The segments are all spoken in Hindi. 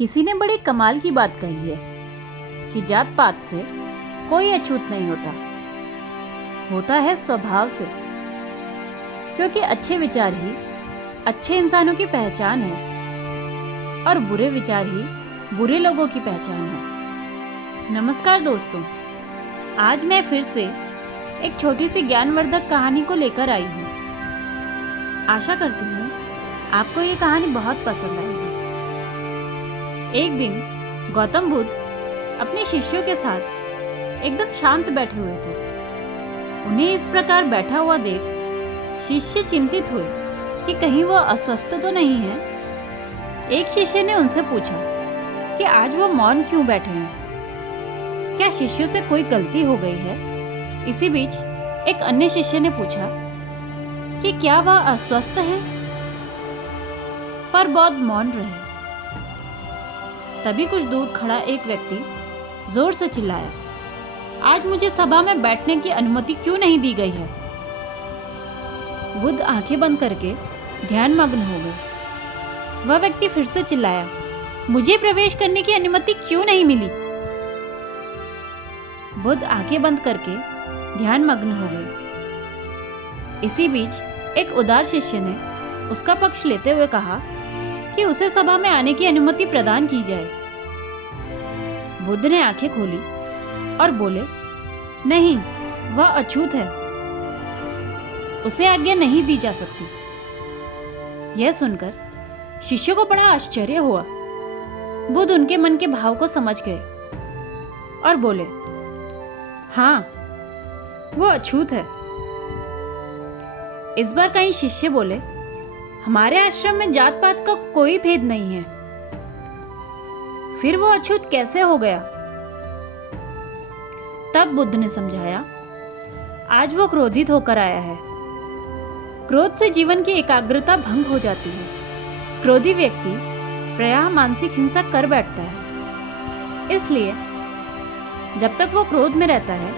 किसी ने बड़ी कमाल की बात कही है कि जात पात से कोई अछूत नहीं होता, होता है स्वभाव से। क्योंकि अच्छे विचार ही अच्छे इंसानों की पहचान है और बुरे विचार ही बुरे लोगों की पहचान है। नमस्कार दोस्तों, आज मैं फिर से एक छोटी सी ज्ञानवर्धक कहानी को लेकर आई हूँ। आशा करती हूँ आपको ये कहानी बहुत पसंद आएगी। एक दिन गौतम बुद्ध अपने शिष्यों के साथ एकदम शांत बैठे हुए थे। उन्हें इस प्रकार बैठा हुआ देख शिष्य चिंतित हुए कि कहीं वो अस्वस्थ तो नहीं है। एक शिष्य ने उनसे पूछा कि आज वो मौन क्यों बैठे हैं, क्या शिष्यों से कोई गलती हो गई है। इसी बीच एक अन्य शिष्य ने पूछा कि क्या वह अस्वस्थ है, पर बहुत मौन रहे। तभी कुछ दूर खड़ा एक व्यक्ति जोर से चिल्लाया, आज मुझे सभा में बैठने की अनुमति क्यों नहीं दी गई है। बुद्ध आंखें बंद करके ध्यान मग्न हो गए। वह व्यक्ति फिर से चिल्लाया, मुझे प्रवेश करने की अनुमति क्यों नहीं मिली। बुद्ध आंखें बंद करके ध्यान मग्न हो गए। इसी बीच एक उदार शिष्य ने उसका पक्ष लेते हुए कहा कि उसे सभा में आने की अनुमति प्रदान की जाए। बुद्ध ने आंखें खोली और बोले, नहीं, वह अछूत है, उसे आज्ञा नहीं दी जा सकती। यह सुनकर शिष्यों को बड़ा आश्चर्य हुआ। बुद्ध उनके मन के भाव को समझ गए और बोले, हाँ, वह अछूत है। इस बार कई शिष्य बोले, हमारे आश्रम में जात पात का कोई भेद नहीं है, फिर वो अछूत कैसे हो गया। तब बुद्ध ने समझाया, आज वो क्रोधित होकर आया है। क्रोध से जीवन की एकाग्रता भंग हो जाती है। क्रोधी व्यक्ति प्रायः मानसिक हिंसा कर बैठता है। इसलिए जब तक वो क्रोध में रहता है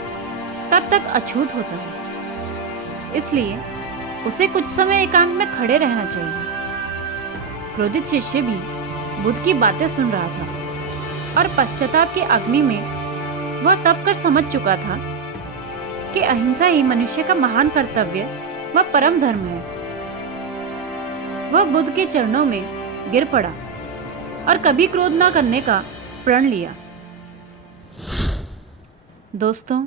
तब तक अछूत होता है। इसलिए उसे कुछ समय एकांत में खड़े रहना चाहिए। क्रोधित शिष्य भी बुद्ध की बातें सुन रहा था और पश्चाताप की अग्नि में वह तप कर समझ चुका था कि अहिंसा ही मनुष्य का महान कर्तव्य व परम धर्म है। वह बुद्ध के चरणों में गिर पड़ा और कभी क्रोध न करने का प्रण लिया। दोस्तों,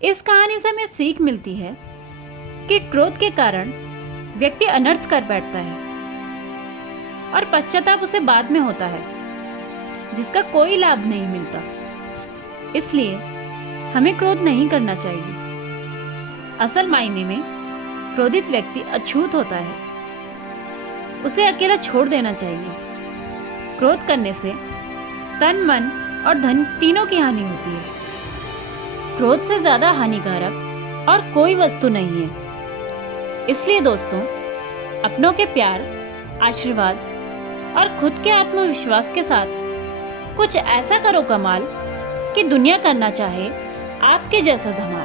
इस कहानी से हमें सीख मिलती है कि क्रोध के कारण व्यक्ति अनर्थ कर बैठता है और पश्चाताप उसे बाद में होता है, जिसका कोई लाभ नहीं मिलता। इसलिए हमें क्रोध नहीं करना चाहिए। असल मायने में क्रोधित व्यक्ति अछूत होता है, उसे अकेला छोड़ देना चाहिए। क्रोध करने से तन, मन और धन तीनों की हानि होती है। क्रोध से ज्यादा हानिकारक और कोई वस्तु नहीं है। इसलिए दोस्तों, अपनों के प्यार, आशीर्वाद और खुद के आत्मविश्वास के साथ कुछ ऐसा करो कमाल कि दुनिया करना चाहे आपके जैसा धमाल।